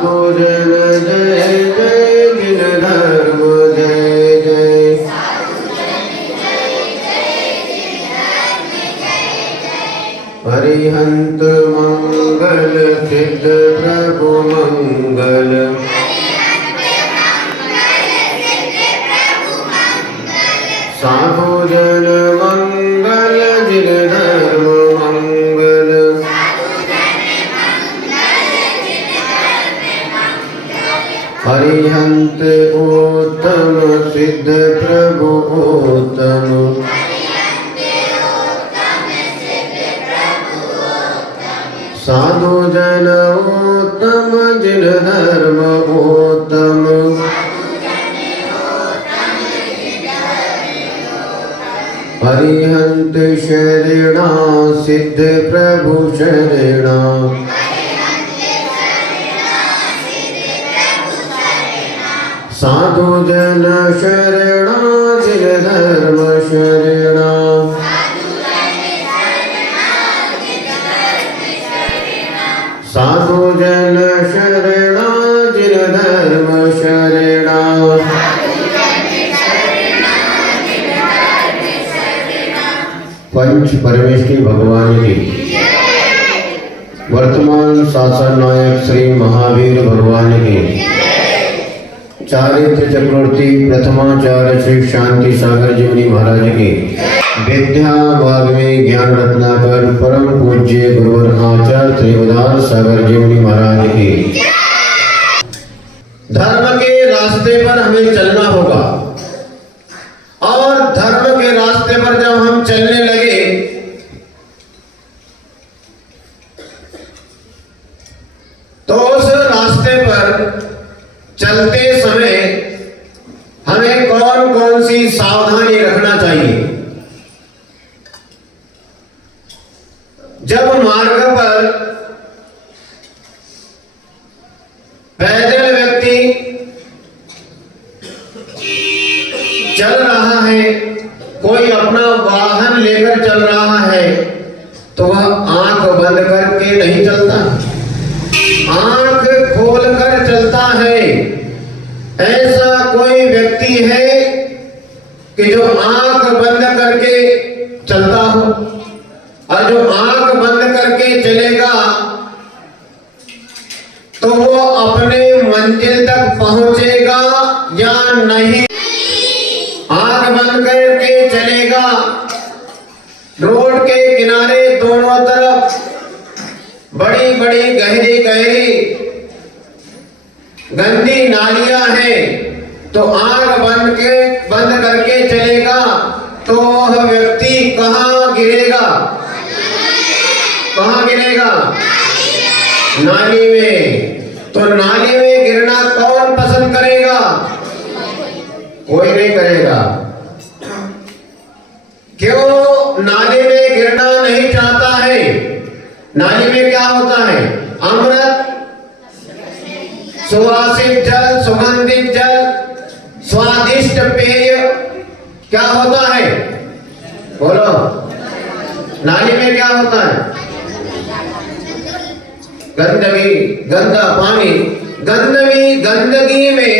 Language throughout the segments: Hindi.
साधु जन जय जय जिन धर्म जय जय हरिहंत मंगल सिद्ध प्रभु मंगल साधु जन मंगल जिन धर्म मंगल हरिहंत उत्तम सिद्ध प्रभु उत्तम साधु जन उत्तम जिन धर्म उत्तम हरिहंत शरणा सिद्ध प्रभु शरणा साधु जन शरणा जिन धर्म शरणा साधु जन शरणा जिन धर्म शरणा पंच परमेश्वरी भगवान की वर्तमान शासन नायक श्री महावीर भगवान की चारित्र चक्रवर्ती प्रथमाचार्य श्री शांति सागर जी मुनि महाराज की विद्या वाग्मी ज्ञान रत्नाकर परम पूज्य गुरुवर आचार्य त्रिवदार सागर जी मुनि महाराज की धर्म के रास्ते पर हमें चलना होगा और धर्म के रास्ते पर जब हम चलने लगे तो उस रास्ते पर चलते समय हमें कौन कौन सी सावधानी रखना चाहिए। जब मार्ग पर पैदल व्यक्ति चल रहा है, कोई अपना वाहन लेकर चल रहा है, तो वह आंख बंद करके नहीं चलता, आंख खोलकर चलता है। ऐसा कोई व्यक्ति है कि जो आंख बंद करके चलता हो, और जो आंख बंद करके चलेगा तो वो अपने मंजिल तक पहुंचेगा या नहीं। आंख बंद करके चलेगा, रोड के किनारे दोनों तरफ बड़ी बड़ी गहरी गहरी गंदी नालियां हैं, तो आंख बंद करके चलेगा तो वह व्यक्ति कहां गिरेगा? कहां गिरेगा? नाली में। तो नाली में गिरना कौन पसंद करेगा? कोई नहीं करेगा। क्यों नाली में गिरना नहीं चाहता है? नाली में क्या होता है? अमृत, सुवासित जल, सुगंधित जल, स्वादिष्ट पेय क्या होता है? बोलो, नाली में क्या होता है? गंदगी, गंदा पानी। गंदगी में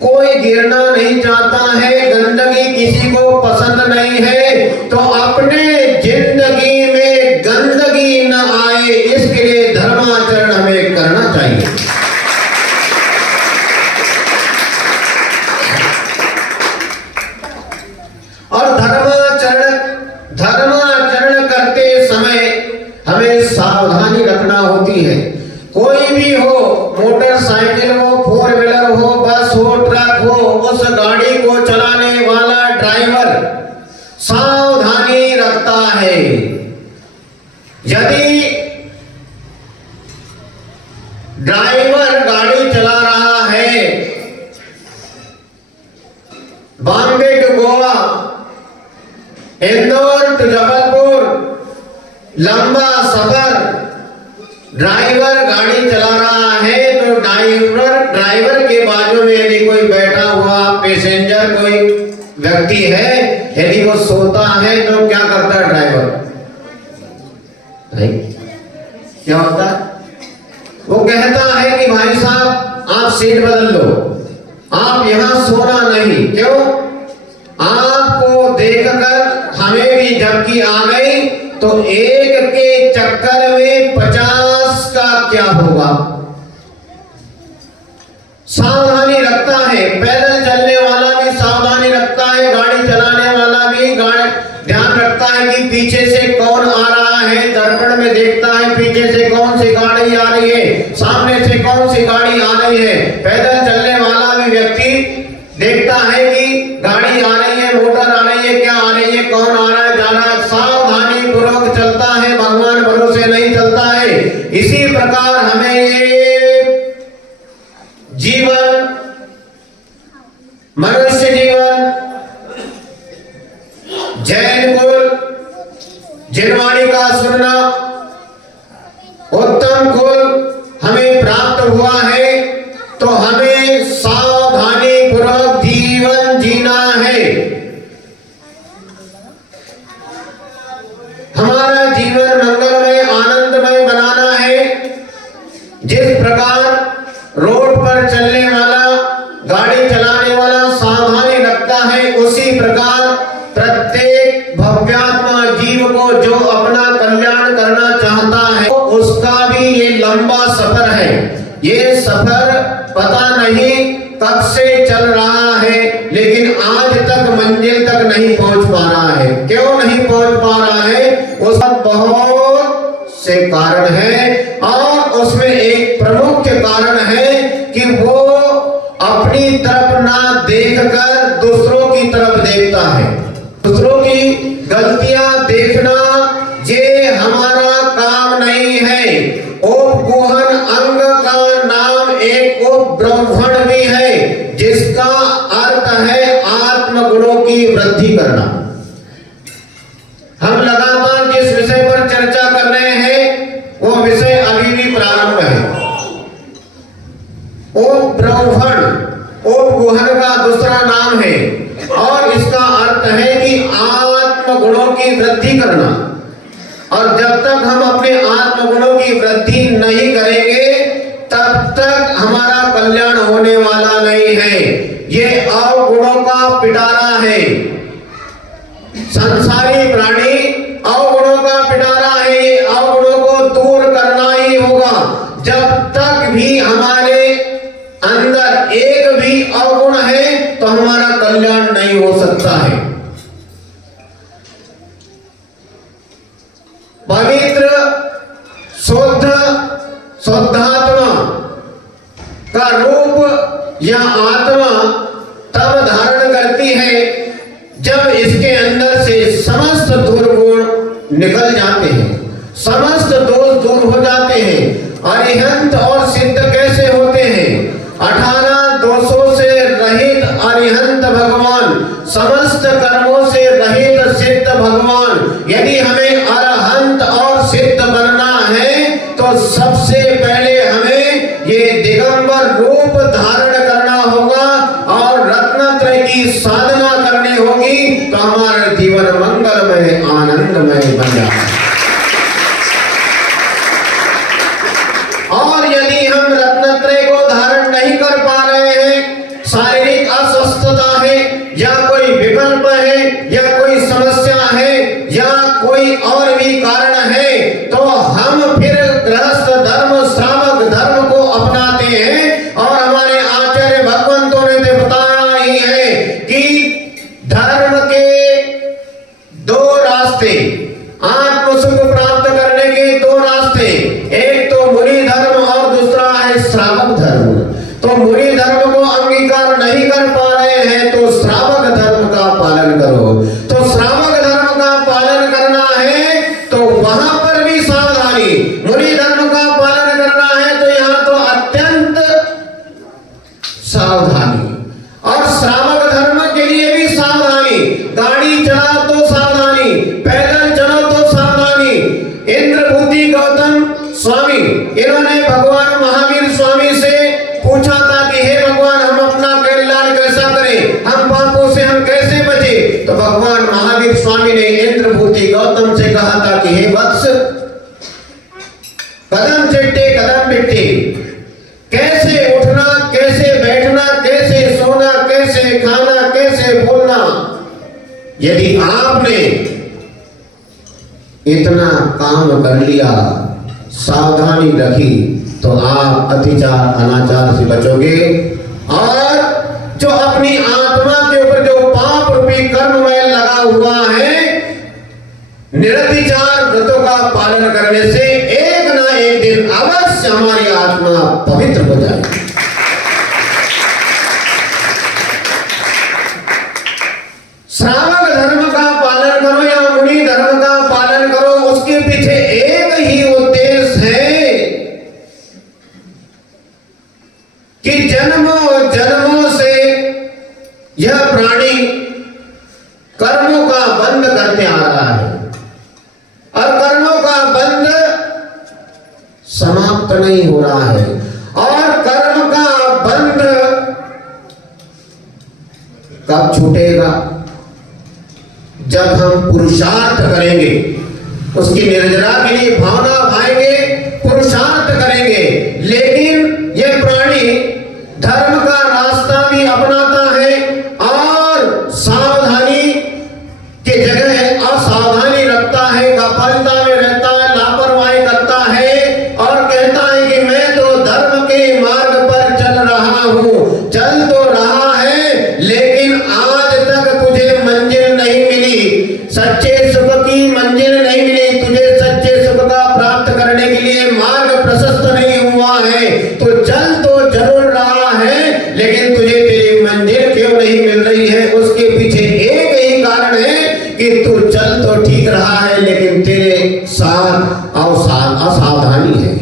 कोई गिरना नहीं चाहता है, गंदगी किसी को पसंद नहीं है। तो अपने जिंदगी में गंदगी न आए, इसके लिए धर्माचरण हमें करना चाहिए। और धर्माचरण करते समय हमें सावधानी रखना होती है। कोई भी हो, मोटरसाइकिल हो, फोर व्हीलर हो, बस हो, ट्रक हो, उस गाड़ी को चलाने वाला ड्राइवर सावधानी रखता है। यदि ड्राइवर गाड़ी चला रहा है बॉम्बे टू गोवा, इंदौर टू जबलपुर, लंबा सफर ड्राइवर गाड़ी चला रहा है, तो ड्राइवर के बाजू में यदि कोई बैठा हुआ पैसेंजर कोई व्यक्ति है, यदि वो सोता है तो क्या करता है ड्राइवर? नहीं, क्या होता है? वो कहता है कि कि भाई साहब आप सीट बदल लो, आप यहां सोना नहीं। क्यों? आपको देखकर हमें भी झपकी आ गई तो एक के चक्कर में 50 का क्या होगा। सावधानी रखता है, पैदल चलने वाला भी सावधानी रखता है, गाड़ी चलाने वाला भी ध्यान रखता है कि पीछे से कौन आ रहा है, दर्पण में देखता है पीछे से कौन सी गाड़ी आ रही है, सामने से कौन सी गाड़ी आ रही है। पैदल चलने वाला भी व्यक्ति देखता है कि गाड़ी आ रही है, मोटर आ रही है, क्या आ रही है, कौन आ रहा है, जा रहा है, सावधानी पूर्वक चलता है, भगवान भरोसे नहीं चलता है। इसी प्रकार हमें ये जीवन, मनुष्य जीवन, जैन कुल, जिनवाणी का सुनना, उत्तम कुल हमें प्राप्त हुआ है तो हमें सावधानी पूर्वक जीवन जीना है। हमारा जीवन मंगलमय आनंदमय बनाना है। जिस प्रकार रोड पर चलने वाला, गाड़ी चलाने वाला सावधानी रखता है, उसी प्रकार प्रत्येक भव्यात्मा जीव को जो अपना कल्याण करना चाहता है उसका भी ये लंबा सफर है। ये सफर पता नहीं कब से चल रहा है, लेकिन आज तक मंजिल तक नहीं पहुंच पा रहा है। क्यों नहीं पहुंच पा रहा है? उसका बहुत से कारण है और उसमें एक प्रमुख कारण है कि वो अपनी तरफ ना देखकर दूसरों की तरफ देखता है। दूसरों की गलतियां देखना ये हमारा काम नहीं है। उपगुहन अंग का नाम एक उपब्रह्मण भी है, जिसका अर्थ है आत्मगुणों की वृद्धि करना। हम लगातार जिस विषय पर चर्चा कर रहे हैं वो विषय अभी भी प्रारंभ है। उपब्रह्मण उपगुहन का दूसरा नाम है और इसका अर्थ है कि आत्मगुणों की वृद्धि करना। और जब तक हम अपने आत्मगुणों की वृद्धि नहीं करेंगे तब तक हमारा कल्याण होने वाला नहीं है। ये अवगुणों का पिटारा है। संसारी प्राणी अवगुणों का पिटारा है। ये अवगुणों को दूर करना ही होगा। जब तक भी हमारे अंदर एक भी अवगुण है तो हमारा कल्याण नहीं हो सकता है। पवित्र शुद्ध शुद्धात्मा का रूप या आत्मा तब धारण करती है जब इसके अंदर से समस्त दुर्गुण निकल जाते हैं, समस्त दोष दूर हो जाते हैं। अरिहंत और सिद्ध कैसे होते हैं? 18 दोषों से रहित अरिहंत भगवान, समस्त कर्मों से रहित सिद्ध भगवान। यदि हमें अरहंत और सिद्ध बनना है तो सबसे पहले हमें ये दिगंबर रूप धारण करना होगा और रत्नत्रय की साधना करनी होगी, तो हमारा जीवन मंगलमय आनंदमय बन जाए। और यदि हम रत्नत्रय को धारण नहीं कर पा रहे हैं, शारीरिक अस्वस्थता है या कोई विकल्प है या कोई समस्या है या कोई और भी कारण है, तो हम फिर गृहस्थ धर्म, श्रावक धर्म को अपनाते हैं। और हमारे आचार्य भगवंतों ने बताया ही है कि धर्म के दो रास्ते, आत्मसुख प्राप्त करने के दो रास्ते, एक तो मुनि धर्म और दूसरा है श्रावक धर्म। तो मुनि धर्म को अंगीकार नहीं कर पा रहे हैं तो श्रावक धर्म का पालन करो। तो श्रावक धर्म का पालन करना है तो वहां पर भी सावधानी। मुनि धर्म का पालन करना है तो यहां तो अत्यंत सावधानी। और श्रावक धर्म के लिए भी सावधानी। गाड़ी चलाओ तो सावधानी, पैदल चलो तो सावधानी। इंद्रभूति गौतम स्वामी, इन्होंने भगवान महावीर स्वामी से पूछा था कि हे भगवान, हम अपना कल्याण कैसा करें, हम पापों से हम कैसे बचे? तो भगवान महावीर स्वामी ने इंद्रभूति गौतम से कहा था कि हे वत्स, कदम चिट्टे कदम बिट्टे, यदि आपने इतना काम कर लिया, सावधानी रखी, तो आप अतिचार अनाचार से बचोगे। और जो अपनी आत्मा के ऊपर जो पाप रूपी कर्म में लगा हुआ है, निरतिचार व्रतों का पालन करने से एक ना एक दिन अवश्य हमारी आत्मा पवित्र हो जाएगी। श्रावक धर्म का पालन करो या मुनि धर्म का पालन करो, उसके पीछे एक ही उद्देश्य है कि जन्मों जन्मों से यह प्राणी कर्मों का बंध करते आ रहा है और कर्मों का बंध समाप्त नहीं हो रहा है। और कर्म का बंध कब छूटेगा? जब हम पुरुषार्थ करेंगे, उसकी निर्जरा के लिए भावना भाएंगे, पुरुषार्थ करेंगे। लेकिन यह प्राणी धर्म का रास्ता भी अपनाता है और सावधानी के जगह असावधानी रखता है, गाफलता में रहता है, लापरवाही करता है और कहता है कि मैं तो धर्म के मार्ग पर चल रहा हूं। चल तो रहा है, लेकिन आज तक तुझे मंजिल नहीं मिली, सच्चे सुख की मंजिल नहीं मिली, तुझे सच्चे सुख का प्राप्त करने के लिए मार्ग प्रशस्त नहीं हुआ है। तो चल तो जरूर रहा है, लेकिन तुझे तेरी मंजिल क्यों नहीं मिल रही है? उसके पीछे एक ही कारण है कि तू चल तो ठीक रहा है, लेकिन तेरे साथ असावधानी है,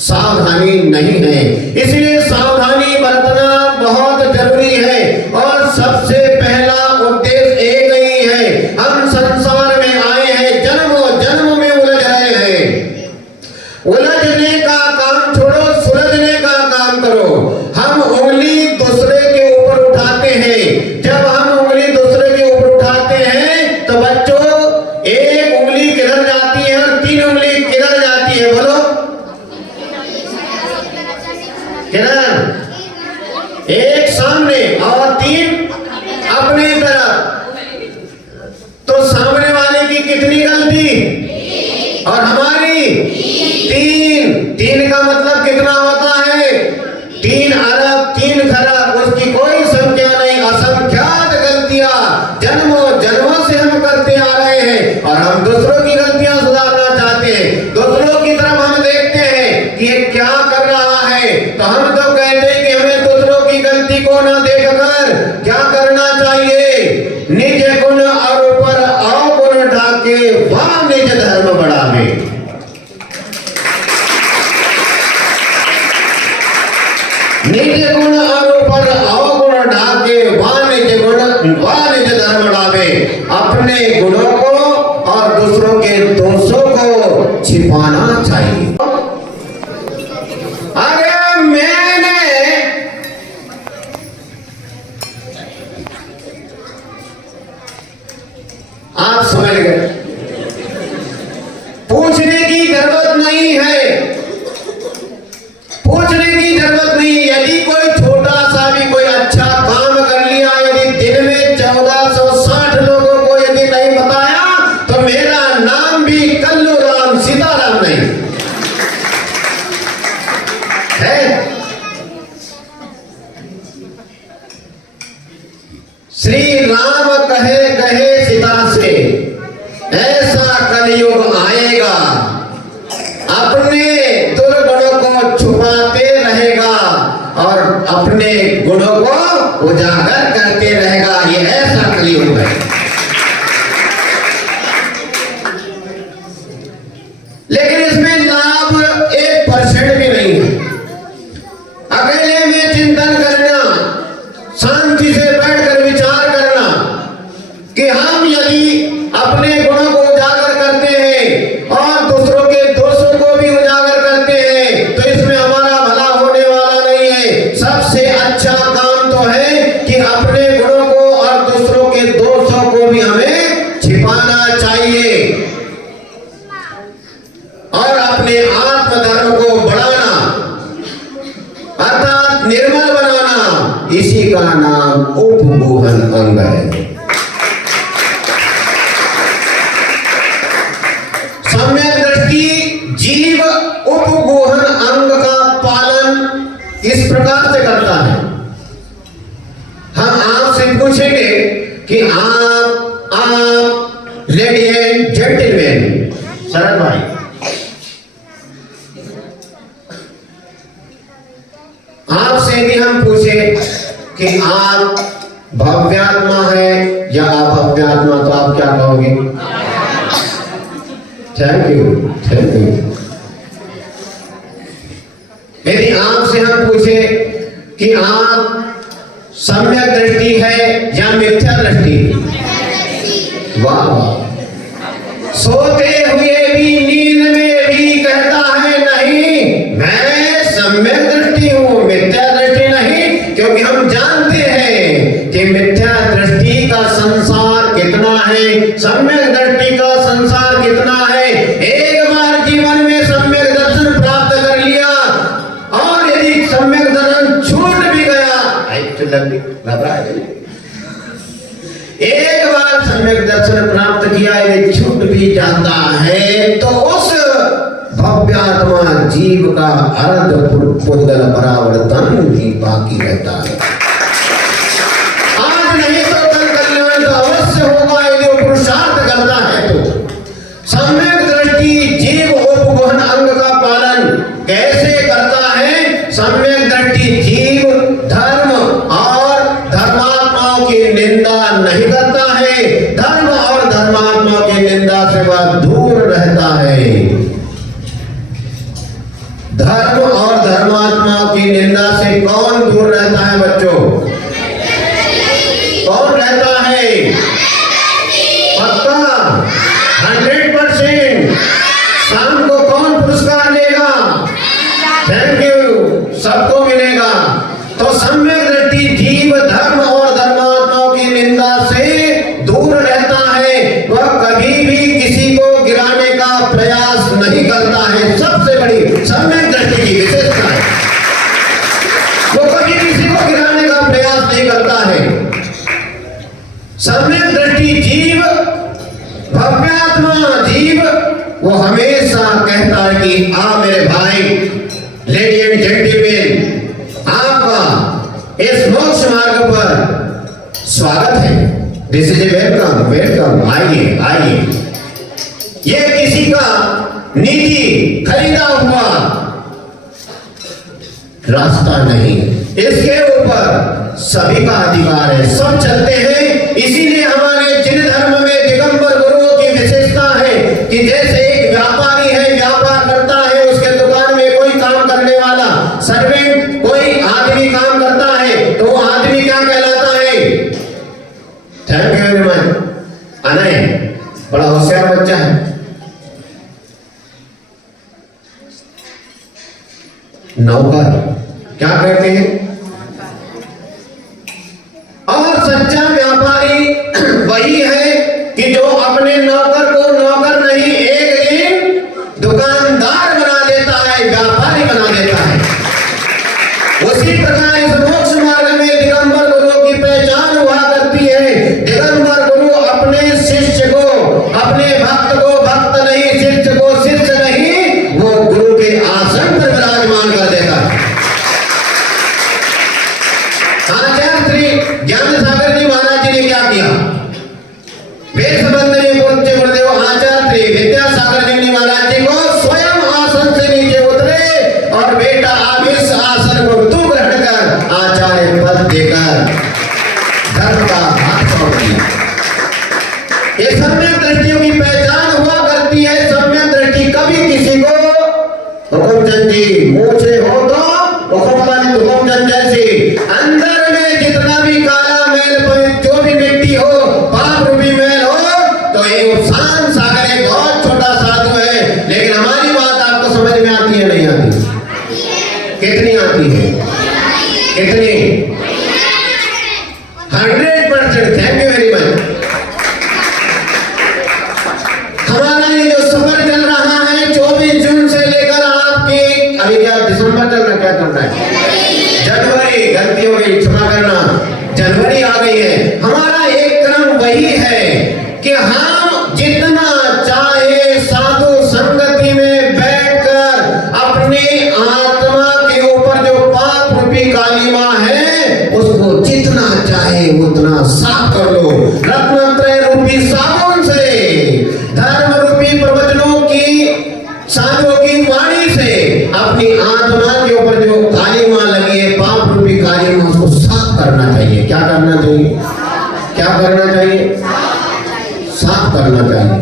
सावधानी नहीं है। इसलिए सावधानी बरतना बहुत जरूरी है। और सबसे पहला उद्देश्य एक ही है, हम संसार में आए हैं, जन्मों जन्म में उलझ रहे हैं। उलझने का काम छोड़ो, सुलझने का काम करो। हम उंगली दूसरे के ऊपर उठाते हैं। जब हम उंगली दूसरे के ऊपर उठाते हैं तो बच्चों, एक उंगली किधर जाती है और तीन उंगली किधर जाती है? बोलो किधर? एक सामने और तीन अपनी तरफ। तो सामने वाले की कितनी गलती और हमारी? तीन। तीन का मतलब कितना होता है? 3 अरब 3 खरब, उसकी कोई संख्या नहीं, असंख्यात गलतियां जन्मों जन्मों से हम करते आ रहे हैं। और हम दूसरों की गलतियां सुधारना चाहते हैं। दूसरों की तरफ हम देखते हैं कि ये क्या कर रहा है, तो हम तो कहते हैं कि हमें दूसरों की गलती को न देखकर क्या करना चाहिए? निज गुण और ऊपर अवगुण ढाके वह निज धर्म बढ़ावे। निज गुण और ऊपर अवगुण ढाके वह निज गुण वह निज धर्म बढ़ावे। अपने गुणों को और दूसरों के दोषों को छिपाना चाहिए। अरे मैंने आप समझ गए, पूछने की जरूरत नहीं है, पूछने की जरूरत नहीं। यदि कोई छोटा सा भी कोई अच्छा काम कर लिया, यदि दिन में 1460 लोगों को यदि नहीं बताया, तो मेरा नाम भी कल्लू राम सीताराम नहीं है। श्री राम कहे कहे सीता से, ऐसा कलयुग आएगा, अपने दुर्गुणों को छुपाते रहेगा और अपने गुणों को उजागर करते रहेगा। ये ऐसा कलयुग है। लेकिन इसमें लाभ 1% भी नहीं है। अकेले में चिंतन करना, शांति से बैठकर विचार करना कि हम यदि अपने गुणों को उजागर करते हैं और दूसरों के दोषों को भी उजागर करते हैं, तो इसमें हमारा भला होने वाला नहीं है। सबसे अच्छा काम तो है कि अपने गुणों को और दूसरों के दोषों को भी हमें छिपाना चाहिए और अपने आत्मधर्म को बढ़ाना, अर्थात निर्मल बनाना। इसी का नाम उपगोहन अंग है। कि आप भव्यात्मा है या अभव्यात्मा, तो आप क्या कहोगे? Thank you, thank you. यदि आपसे हम पूछे कि आप सम्यक दृष्टि है या मिथ्या दृष्टि? वाह वाह। सोते हुए भी, नींद में भी कहता है नहीं मैं सम्यक दृष्टि हूं, मिथ्या दृष्टि नहीं। क्योंकि हम जानते हैं कि मिथ्या दृष्टि का संसार कितना है, सम्यक दृष्टि का संसार कितना है। एक बार जीवन में सम्यक दर्शन प्राप्त कर लिया और यदि सम्यक दर्शन छूट भी गया, एक बार सम्यक दर्शन प्राप्त किया यदि छूट भी जाता है तो उस भव्यात्मा जीव का अर्ध पुद्गल परावर्तन ही बाकी रहता है। आज नहीं तो कल कल्याण तो अवश्य होगा यदि वो पुरुषार्थ करता है तो। सम्यक दृष्टि जीव उपगुण अंग का पालन कैसे करता है? सम्यक दृष्टि जीव धर्म और धर्मात्माओं की निंदा नहीं करता है, धर्म और धर्मात्मा की निंदा से वह दूर रहता है। धर्म और धर्मात्मा की निंदा से कौन दूर रहता है बच्चों? कौन रहता है? पक्का 100%। शाम को कौन पुरस्कार लेगा? थैंक यू, सबको मिलेगा। तो सम्यक दृष्टि जीव धर्म और धर्मात्माओं की निंदा से दूर रहता है। वह कभी भी किसी को गिराने का प्रयास नहीं करता है। सबसे बड़ी सम्यक दृष्टि की विशेषता है, वो कभी किसी को गिराने का प्रयास नहीं करता है। सम्यक दृष्टि जीव, भव्यात्मा जीव, वो हमेशा कहता है कि आ मेरे भाई, लेडी एंड जेंटलमैन, आपका इस मोक्ष मार्ग पर स्वागत है। This is a welcome, welcome, आइए आइए। ये किसी का नीति खरीदा हुआ रास्ता नहीं, इसके ऊपर सभी का अधिकार है, सब चलते हैं। इसीलिए हमारे जिन धर्म में दिगंबर गुरुओं की विशेषता है कि जैसे एक व्यापारी है, व्यापार करता है, उसके दुकान में कोई काम करने वाला सर्वेंट, कोई आदमी काम करता है, तो वो आदमी क्या कहलाता है? Thank you very much. Anay बड़ा होशियार बच्चा है। नौकर क्या कहते हैं? और सच्चा व्यापारी वही है कि जो अपने नौकर को नौकर नहीं, एक दिन दुकानदार बना देता है, व्यापारी बना देता है। उसी प्रकार इस मोक्ष मार्ग में दिगंबर गुरु की पहचान हुआ करती है। दिगंबर गुरु अपने शिष्य को, अपने भक्त को भक्त नहीं, शिष्य को शिष्य नहीं, वो गुरु के आसन पर विराजमान कर देता है। आचार्य श्री ज्ञान सागर जी महाराज जी ने क्या किया? वेद संबंधी पूज्य गुरुदेव आचार्य श्री विद्यासागर जी ने महाराज जी को स्वयं आसन से नीचे उतरे और बेटा आप इस आसन को तू ग्रहण कर, आचार्य पद देकर धर्म का हाथ सौंप दिया। ये सम्यक दृष्टियों की पहचान हुआ करती है। सम्यक दृष्टि कभी किसी को हुकुमचंद जी मूछे हो तो हुकुमचंद जैसे अंदर में जितना भी काला मैल, जो भी मिट्टी हो, पाप रूपी मैल हो, तो ये शांत सागर एक बहुत छोटा साधु है। लेकिन हमारी बात आपको समझ में आती है नहीं आती? कितनी आती है? कितनी? 100%। Thank you very much. हमारा ये जो सफर चल रहा है 24 जून से लेकर आपके अभी क्या दिसंबर चल रहा, क्या चल रहा है? जनवरी, गलती हो गई, क्षमा करना, जनवरी आ गई है। हमारा एक क्रम वही है कि हम जितना चाहे साधु संगति में बैठकर अपने आत्मा के ऊपर जो पाप रूपी कालिमा है उसको जितना चाहे उतना साफ कर लो। रत्नत्रय रूपी साबुन से, धर्म रूपी प्रवचनों की, साधुओं की वाणी से अपनी आत्मा के ऊपर जो कालिमा लगी है, पाप रूपी कालिमा, उसको साफ करना चाहिए। क्या करना चाहिए? साफ करना चाहिए।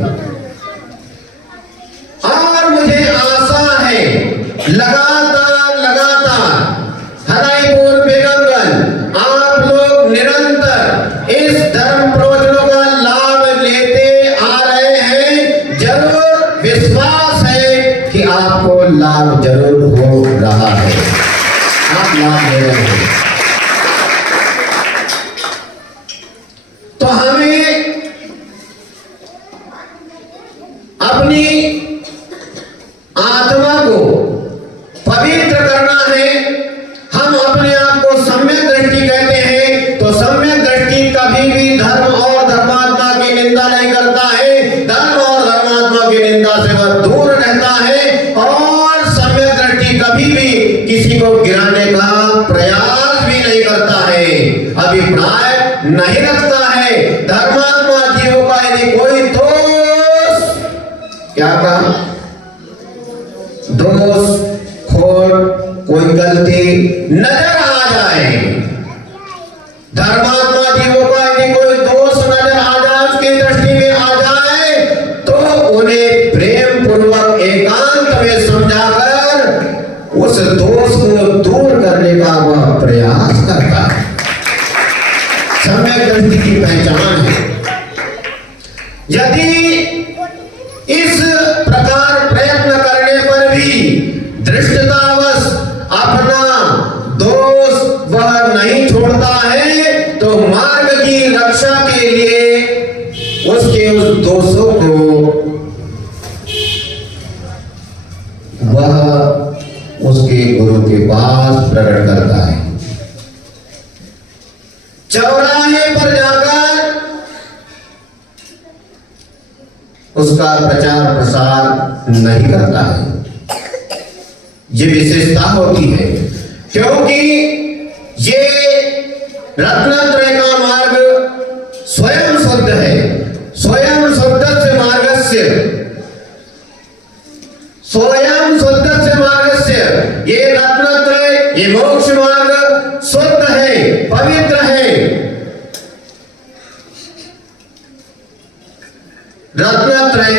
और मुझे आशा है लगातार हराईपुर बेगमगंज आप लोग निरंतर इस धर्म प्रवचनों का लाभ लेते आ रहे हैं। जरूर विश्वास है कि आपको लाभ जरूर हो रहा है, आप लाभ ले रहे हैं। तो हमें अपनी आत्मा को पवित्र करना है। हम अपने आप को सम्यक दृष्टि कहते हैं, तो सम्यक दृष्टि कभी भी धर्म और धर्मात्मा की निंदा नहीं करता है। धर्म और धर्मात्मा की निंदा से वह दूर रहता है और सम्यक दृष्टि कभी भी किसी को गिराने का प्रयास भी नहीं करता है, अभिप्राय नहीं रखता है। धर्मात्मा जीवों का यदि कोई दोष, क्या कहा, दोष खोट कोई गलती नजर आ जाए, धर्मात्मा जीवों का यदि कोई दोष नजर आ जाए, उसकी दृष्टि में आ जाए, तो उन्हें प्रेम पूर्वक एकांत में समझाकर उस दोष को दूर करने का वह प्रयास करता है। सम्यक दृष्टि की पहचान है। यदि इस प्रकार प्रयत्न करने पर भी दृष्टतावश अपना दोष वह नहीं छोड़ता है, तो मार्ग की रक्षा के लिए उसके उस दोषों को वह उसके गुरु के पास प्रकट करता है। चौराहे पर जाकर उसका प्रचार प्रसार नहीं करता है। ये विशेषता होती है, क्योंकि ये रत्नत्रय का मार्ग स्वयं शुद्ध है। स्वयं शुद्धस्य मार्गस्य, स्वयं शुद्धस्य मार्गस्य, ये रत्नत्रय, ये मोक्ष मार्ग शुद्ध है, पवित्र है। रत्नत्रय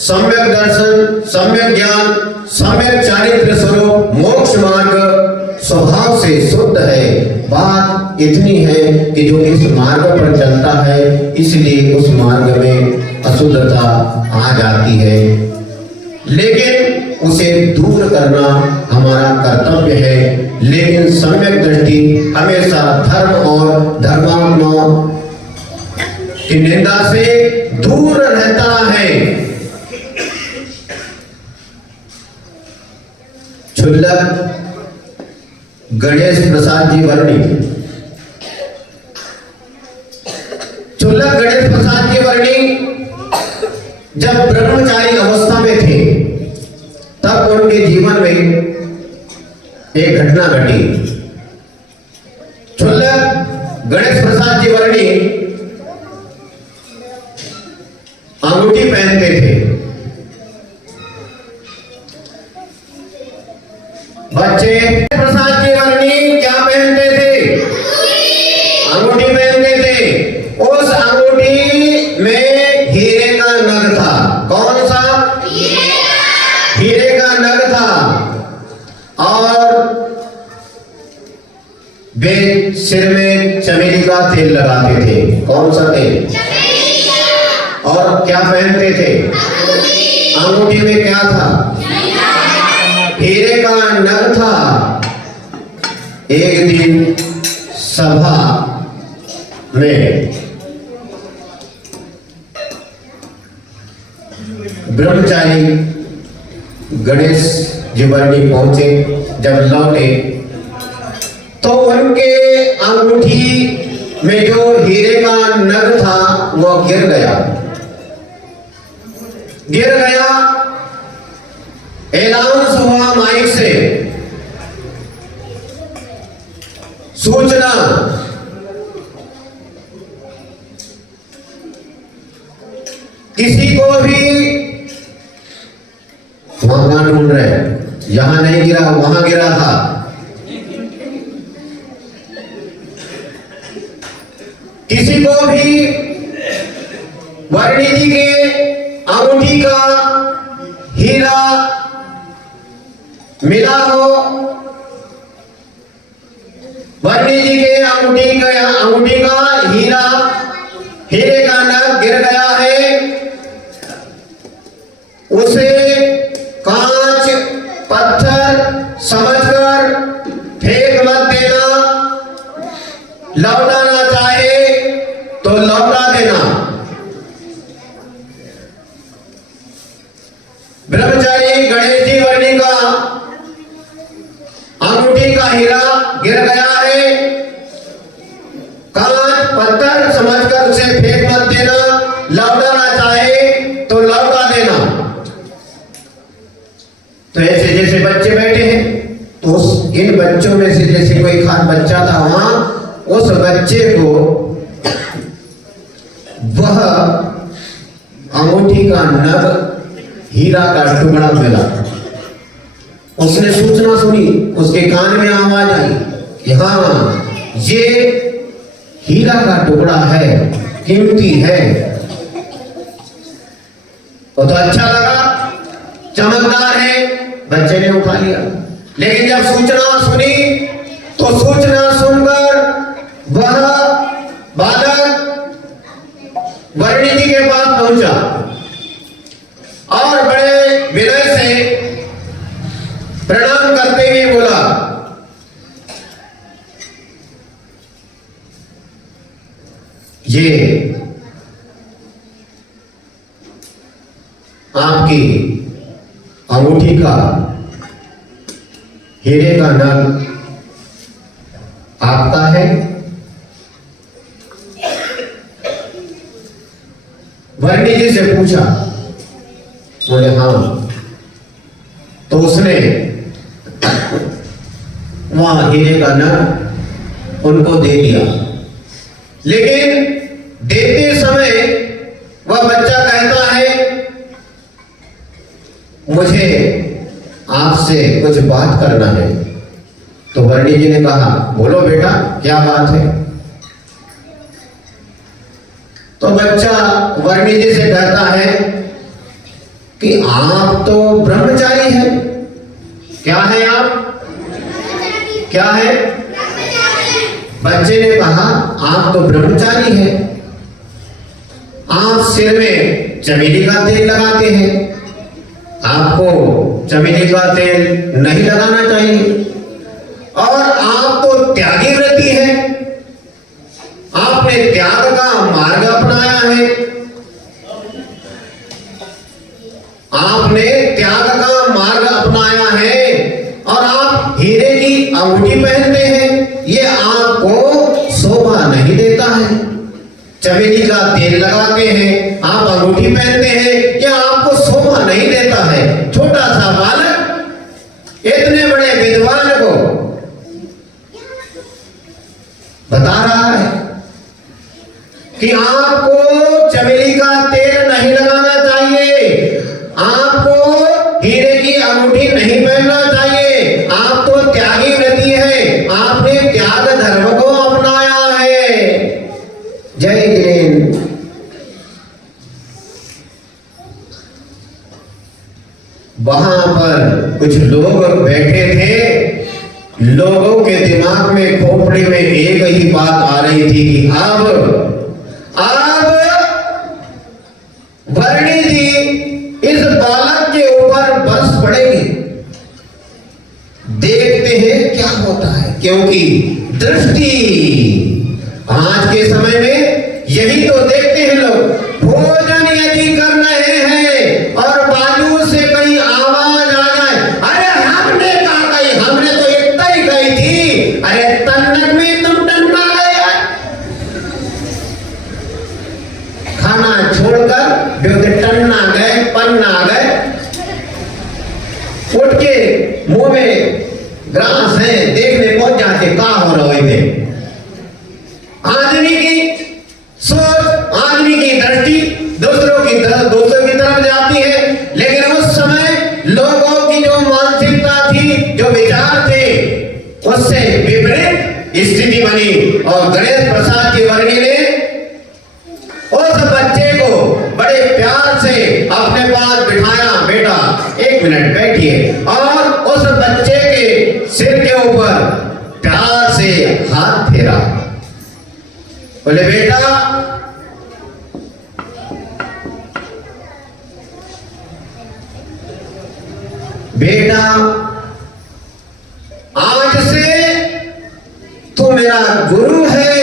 सम्यक दर्शन, सम्यक ज्ञान, सम्यक चारित्र स्वरूप मोक्ष मार्ग स्वभाव से शुद्ध है। बात इतनी है कि जो इस मार्ग पर चलता है, इसलिए उस मार्ग में अशुद्धता आ जाती है, लेकिन उसे दूर करना हमारा कर्तव्य है। लेकिन सम्यक दृष्टि हमेशा धर्म और धर्मात्मा की निंदा से दूर रहता है। क्षुल्लक गणेश प्रसाद जी वर्णी, क्षुल्लक गणेश प्रसाद जी वर्णी जब ब्रह्मचारी अवस्था में थे, तब उनके जीवन में एक घटना घटी। क्षुल्लक गणेश प्रसाद जी वर्णी अंगूठी पहनते थे। बच्चे प्रसाद जी वर्णी क्या पहनते थे? अंगूठी पहनते थे। उस अंगूठी में हीरे का नग था। कौन सा? हीरे का नग था। और वे सिर में चमेली का तेल लगाते थे। कौन सा तेल? और क्या पहनते थे? अंगूठी में क्या था? हीरे का नग था। एक दिन सभा में ब्रह्मचारी गणेश जी वर्णी पहुंचे। जब लौटे तो उनके अंगूठी में जो हीरे का नग था वो गिर गया। ऐलान हुआ माइक से, सूचना किसी को भी वहां ढूंढ रहे, यहां नहीं गिरा वहां गिरा था। किसी को भी मिला हो, वर्णी जी के अंगूठी का हीरे का नग गिर गया है, उसे कांच पत्थर समझकर फेंक मत देना, लौटाना चाहे तो लौटा देना। ब्रह्मचारी गणेश जी वर्णी का अंगूठी का हीरा गिर गया है, कांच पत्थर समझकर उसे फेंक मत देना, लौटाना चाहे तो लौटा देना। तो ऐसे जैसे बच्चे बैठे हैं, तो इन बच्चों में से जैसे कोई खास बच्चा था, वहां उस बच्चे को वह अंगूठी का नग हीरा का टुकड़ा मिला। उसने सूचना सुनी, उसके कान में आवाज आई कि हाँ, ये हीरा का टुकड़ा है, कीमती है। तो अच्छा लगा, चमकदार है, बच्चे ने उठा लिया। लेकिन जब सूचना सुनी तो सूचना सुनकर वह बालक वर्णी जी के पास पहुंचा और बड़े विनय से प्रणाम करते हुए बोला, ये आपकी अंगूठी का हीरे का नग आपका है? वर्णी जी से पूछा, बोले हाँ। तो उसने वहां हीरे का नग उनको दे दिया। लेकिन देते समय वह बच्चा कहता है, मुझे आपसे कुछ बात करना है। तो वर्णी जी ने कहा, बोलो बेटा, क्या बात है? तो बच्चा वर्णी जी से कहता है कि आप तो ब्रह्मचारी हैं। क्या है आप? क्या है? बच्चे ने कहा, आप तो ब्रह्मचारी हैं, आप सिर में चमेली का तेल लगाते हैं, आपको चमेली का तेल नहीं लगाना चाहिए, और आप तो त्यागी व्रती है, आपने त्याग का मार्ग अपनाया है, आपने त्याग का मार्ग अपनाया है, और आप हीरे की अंगूठी पहनते हैं, ये आपको शोभा नहीं देता है। चमेली का तेल लगाते हैं, आप अंगूठी पहनते हैं, ये आपको शोभा नहीं देता है। छोटा सा बालक इतने बड़े विद्वान को बता रहा है कि आपको चमेली का तेल नहीं लगाना चाहिए, आपको हीरे की अंगूठी नहीं पहनना चाहिए, आप तो त्यागी व्रती है, आपने त्याग धर्म को अपनाया है। जय गिरेन। वहां पर कुछ लोग बैठे थे, लोगों के दिमाग में खोपड़ी में एक ही बात आ रही थी कि अब वर्णी जी इस बालक के ऊपर बरस पड़ेगी, देखते हैं क्या होता है। क्योंकि दृष्टि आज के समय में यही तो देखते हैं लोग, भोजन यदि कर रहे हैं और बाजू से कहीं आवाज आ जाए, अरे हमने कहा गई, हमने तो इतना ही गई थी, अरे तन्नक में तुम टन्ना गए, खाना छोड़कर टन्ना गए, पन्ना गए, उठ के मुंह में ग्रास है देखने पहुंच जाते, का हो रहा है। आदमी की सोच, आदमी की दृष्टि दूसरों की तरफ जाती है, लेकिन उस समय लोगों की जो मानसिकता थी, जो विचार थे, उससे विपरीत स्थिति बनी। और गणेश प्रसाद की वर्णी ने उस बच्चे को बड़े प्यार से अपने पास बिठाया, बेटा एक मिनट बैठिए, और उस गुरु है।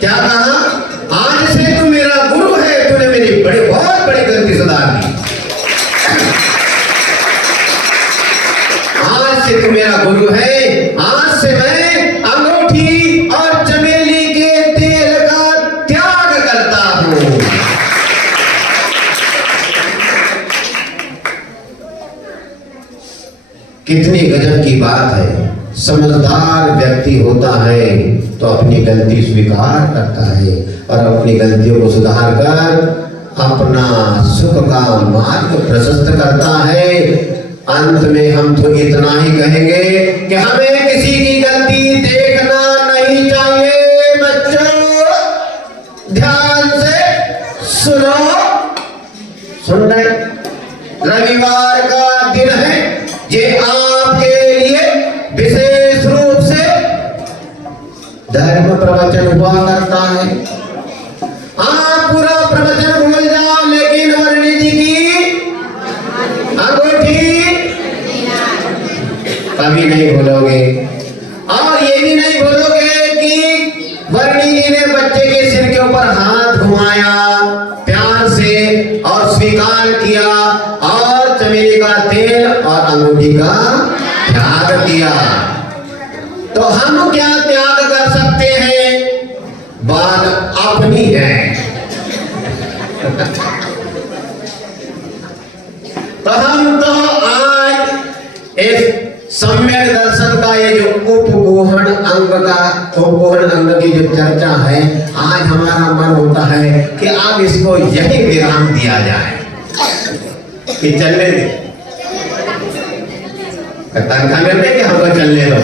क्या कहा? आज से तू मेरा गुरु है, तूने मेरी बहुत बड़ी गलती सुधार दी। आज से तू मेरा गुरु है, आज से मैं अंगूठी और चमेली के तेल का त्याग करता हूं। कितनी गजब की बात है। समझदार व्यक्ति होता है तो अपनी गलती स्वीकार करता है और अपनी गलतियों को सुधार कर अपना सुख का मार्ग प्रशस्त करता है। अंत में हम तो इतना ही कहेंगे कि हमें किसी की गलती देखना नहीं चाहिए। बच्चों ध्यान से सुनो, सुन रहे? रविवार का दिन है, ये आपके लिए विशेष रूप से धर्म प्रवचन हुआ करता है। आप पूरा प्रवचन भूल जाओ, लेकिन वर्णी जी की अंगूठी कभी नहीं भूलोगे। और ये भी नहीं भूलोगे कि वर्णी जी ने बच्चे के सिर के ऊपर हाथ घुमाया प्यार से और स्वीकार किया और चमेली का तेल और अंगूठी का त्याग किया। तो हम क्या त्याग कर सकते हैं? बात अपनी है। तो हम तो आज इस सम्यक दर्शन का ये जो उपगोहन अंग की जो चर्चा है, आज हमारा मन होता है कि अब इसको यही विराम दिया जाए कि चलने दे। तनख्वाह मिलते कि हमको चलने दो।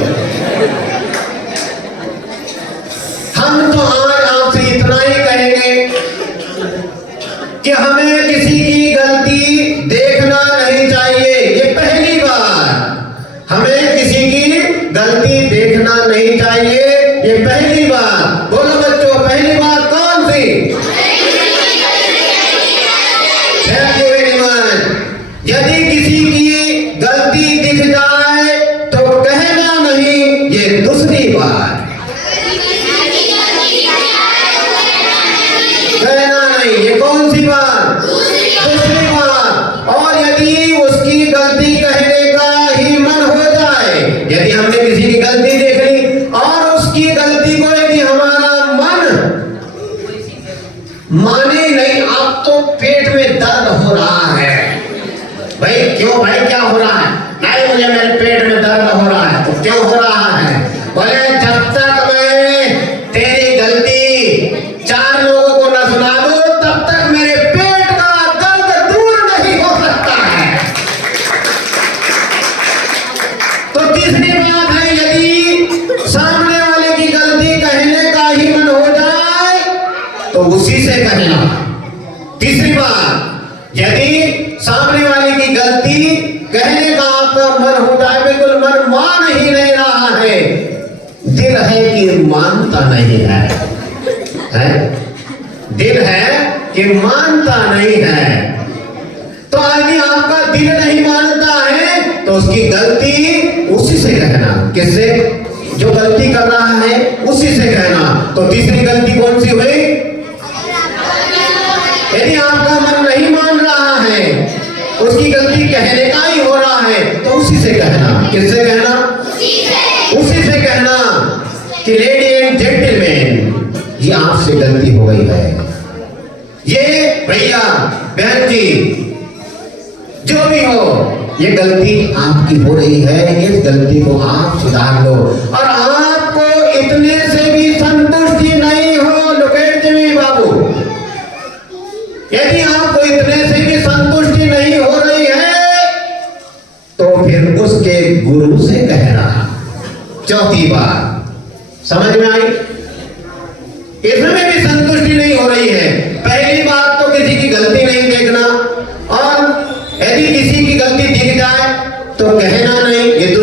हम तो आज आपसे इतना ही कहेंगे कि हमें किसी की गलती देखना नहीं चाहिए। ये पहली बार हमें किसी की गलती देखना नहीं चाहिए, ये पहली बात। बोलो बच्चों, पहली बात कौन सी? Thank you very much. यदि किसी की गलती दिख जाए तो कहना नहीं, ये दूसरी बात। कहना नहीं, ये कौन सी बात? दूसरी बात। और यदि उसकी गलती कहने का ही मन हो जाए, यदि हमने किसी की गलती देख ली और उसकी गलती को यदि हमारा मन माने नहीं, अब तो पेट में दर्द हो रहा है। भाई क्यों भाई, क्या हो रहा है? नहीं, मुझे मेरे पेट में दर्द हो रहा है। तो क्यों हो रहा है? बोले जब तक मैं तेरी गलती 4 लोगों को न सुना दूं, तब तक मेरे पेट का दर्द दूर नहीं हो सकता है। तो तीसरी बात है, यदि सामने वाले की गलती कहने का ही मन हो जाए तो उसी से कहना। तीसरी बात, यदि सामने वाले की गलती कहने का आपका मन हो जाए, बिल्कुल मन मान ही नहीं रहा है, दिल है कि मानता नहीं है, दिल है कि मानता नहीं है। तो आदमी आपका दिल नहीं मानता है तो उसकी गलती उसी से कहना। किससे? जो गलती कर रहा है उसी से कहना। तो तीसरी गलती कौन सी हुई? यदि आपका मन नहीं मान रहा है, उसकी गलती कहने का ही हो रहा है, तो उसी से कहना। किससे कहना? उसी से कहना कि लेडी एंड जेंटलमैन, ये आपसे गलती हो गई है। ये भैया बहन जी जो भी हो, ये गलती आपकी हो रही है, इस गलती को आप सुधार लो। और आपको इतने से भी संतुष्टि नहीं हो, लोकेट जी बाबू, यदि आपको इतने से भी संतुष्टि नहीं हो रही है तो फिर उसके गुरु से कहना। चौथी बात समझ में आई? इसमें भी संतुष्टि नहीं हो रही है। पहली बात तो किसी की गलती नहीं देखना, और यदि किसी की गलती दिख जाए तो कहना नहीं, ये